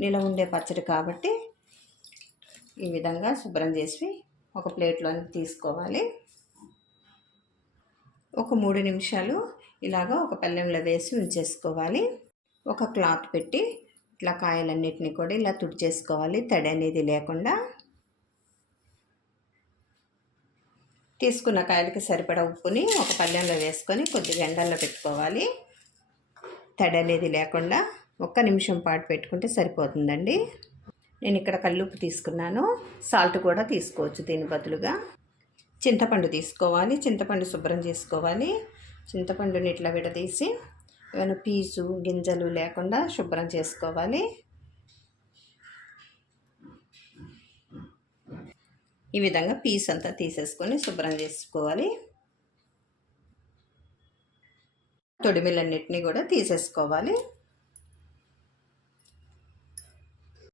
నిలవ ఉండే పచ్చడి కాబట్టి ఈ విధంగా శుభ్రం చేసి ఒక ప్లేట్లో తీసుకోవాలి. ఒక 3 నిమిషాలు ఇలాగా ఒక పళ్ళెంలో వేసి ఉంచేసుకోవాలి. ఒక క్లాత్ పెట్టి ఇట్లా కాయలన్నిటిని కూడా ఇలా తుడిచేసుకోవాలి, తడి అనేది లేకుండా. తీసుకున్న కాయలకి సరిపడా ఉప్పుని ఒక పళ్ళెంలో వేసుకొని కొద్దిగా ఎండల్లో పెట్టుకోవాలి. తడి అనేది లేకుండా 1 నిమిషం పాటు పెట్టుకుంటే సరిపోతుందండి. నేను ఇక్కడ కల్లుప్పు తీసుకున్నాను, సాల్ట్ కూడా తీసుకోవచ్చు దీని బదులుగా. చింతపండు తీసుకోవాలి, చింతపండు శుభ్రం చేసుకోవాలి. చింతపండుని ఇట్లా విడదీసి ఏమైనా పీచు గింజలు లేకుండా శుభ్రం చేసుకోవాలి. ఈ విధంగా పీస్ అంతా తీసేసుకొని శుభ్రం చేసుకోవాలి. తొడిమిలన్నిటినీ కూడా తీసేసుకోవాలి.